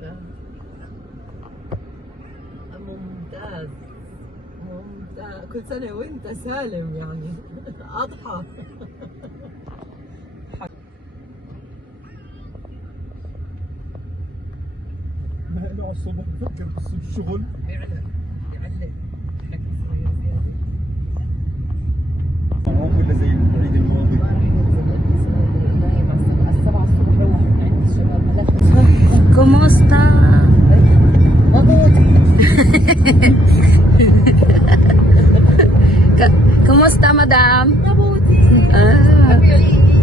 لا ممتاز ممتاز، كل سنة وانت سالم يعني. أضحى. ما انا على الصبح بفكر بس بالشغل يعلق حكي صغير زيادة. ولا زي العيد الماضي. Kumusta? Kumusta, madam?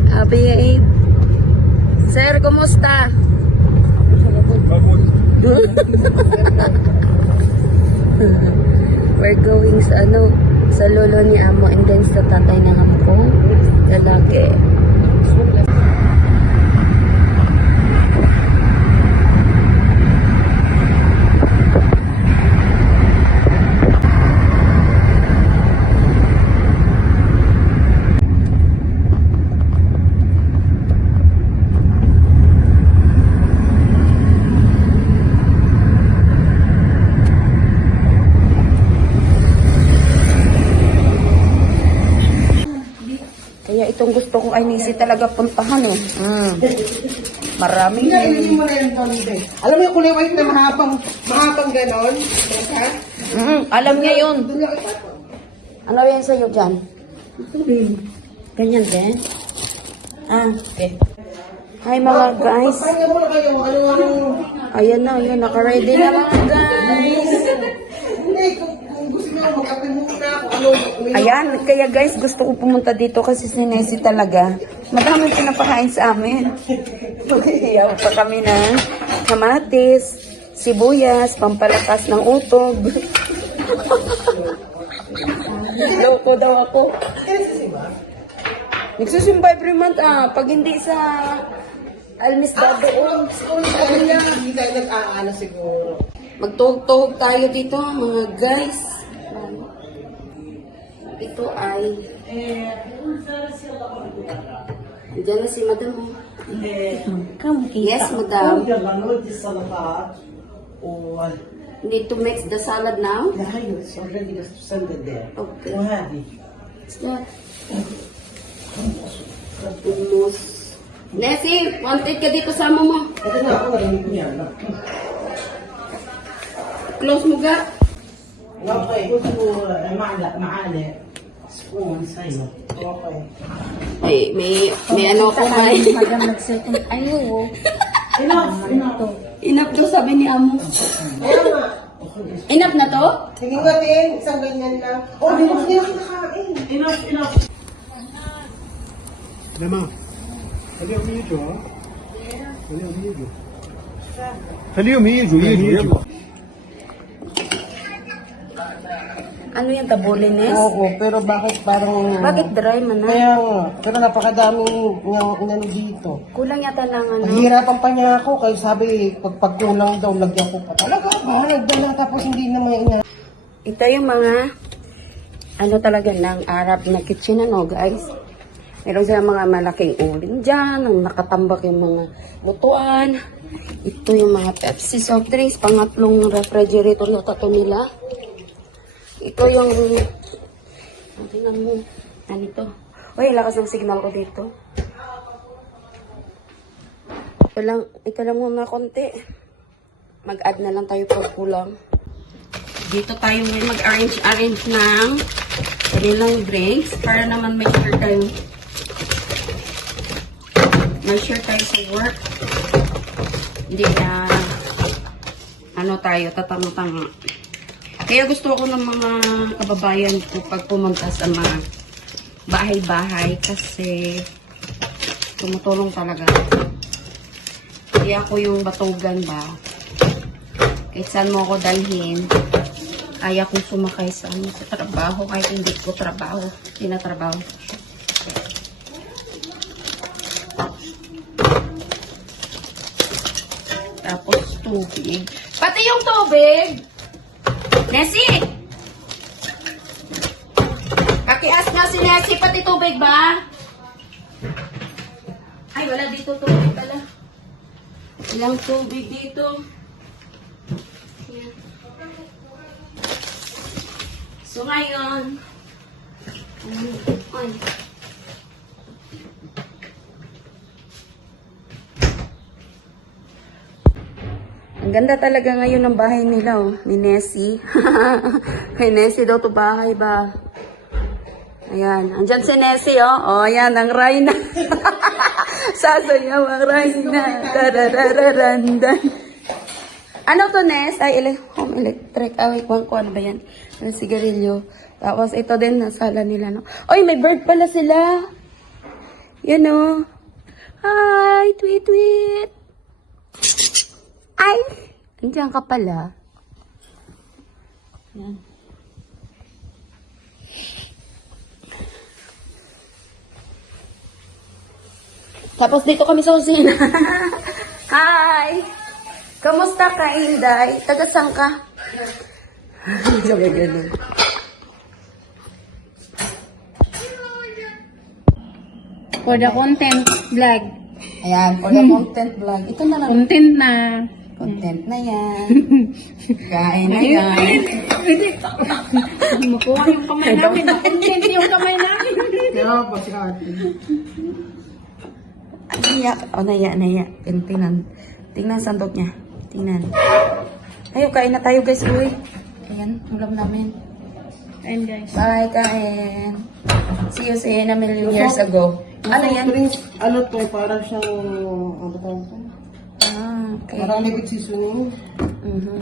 Happy Eid. Sir, kumusta? We're going sa sa lolo ni Amo and then sa tatay ng Amo ko. Lalaki. Kaya itong gusto kong Ainisi talaga puntahan eh. Maraming. Hindi mo na yung tonde. Alam mo yung kulay white na mahabang ganon? Alam niya yun. Ano yan sa'yo dyan? Ganyan din? Okay. Hi mga guys. Pahinga muna kayo. Ayan na, naka-ready na mga guys. Hindi, kung gusto nyo, mag-atin muna kung ano. Ayan, kaya guys, gusto ko pumunta dito kasi si Nessie talaga. Madaming pinapakain sa amin. Maghihiyaw pa kami ng kamatis, sibuyas, pampalakas ng utog. Loko daw ako. Nagsusimba every month pag hindi sa Almisda doon. Hindi tayo nag-aano siguro. Magtuhog-tuhog tayo dito mga guys. Ito ay diyan na si madam. Yes, madam. Need to mix the salad now? It's already sanded there. Okay. وهذه Almost. Nessie, wanted ka dito sama mo. ito na ako narinig niya. Close mo ga. Okay. معالق spoon sa'yo. Okay. May ano ko may. Madam nag-second. Ayaw. Enough. Enough daw sabi ni Amo. Kaya nga. Enough na to? Sige nga din, isang ganyan lang. Oh, di ba kasi nakakain? Enough. لما خليهم يجوا خليهم يجوا يجوا Ano yan, tabulines? Oo, pero bakit parang... Bakit dry man na? Kaya nga, pero napakadaming nga dito. Kulang yata ng ano. Nahihirapan pa niya ako, kaya sabi, pagkulang daw, lagyan ko pa. Talaga, nagdala tapos hindi naman ina. Ito yung mga, ano talaga, ng Arab na kitchen, guys. Meron silang mga malaking uling dyan, ang nakatambak yung mga lutuan. Ito yung mga Pepsi soft drinks, pangatlong refrigerator na tato nila. Ito yung, tingnan mo, ano ito? Uy, lakas ng signal ko dito. Ito lang muna konti. Mag-add na lang tayo pag kulang. Dito tayo ngayon mag-arrange ng kanilang drinks para naman may share tayo sa work. Hindi na ano tayo, tatama-tama. Kaya gusto ako ng mga kababayan ko pag pumunta sa mga bahay-bahay kasi tumutulong talaga. Kaya ako yung batugan ba. Kahit saan mo ako dalhin, kaya kong sumakay sa trabaho kahit hindi ko trabaho. Tinatrabaho. Tapos tubig. Pati yung tubig! Nessie! Pakias nga si Nessie, pati tubig ba? Ay, wala dito tubig pala. Ilang tubig dito. So ngayon, ay. Ang ganda talaga ngayon ng bahay nila, oh, ni Nessie. Kay Nessie daw to bahay ba? Ayan, andyan si Nessie, oh. Oh, ayan, ang Rhina. Sasayaw ang Rhina. Tararararandan. Ano to, Ness? Ay, home electric. Ah, wait, ko ano ba yan? Ang sigarilyo. Tapos, ito din, nasala nila, no? Oy, may bird pala sila. Yan, oh. Hi, tweet, tweet. Ay, nandiyan ka pala. Yan. Tapos dito kami sa kusina. Hi! Kamusta ka, Inday? Taga saan ka? Sabi ganun. For the content vlog. Ayan, for the content vlog. Ito na lang. Content na. Content na yan. Kain na yan. Makuha yung kamay namin. Content yung kamay namin. Kaya pa si ate. Naya. O, naya. Tingnan sandok niya. Tingnan. Ayaw, kain na tayo, guys. Uy. Ayan, ulam namin. And guys. Bye, kain. See you in a million years ago. Ano yan? Drinks, ano to, parang siyang, ano tawag to? Ah, okay. Parang libig seasoning. Mhm.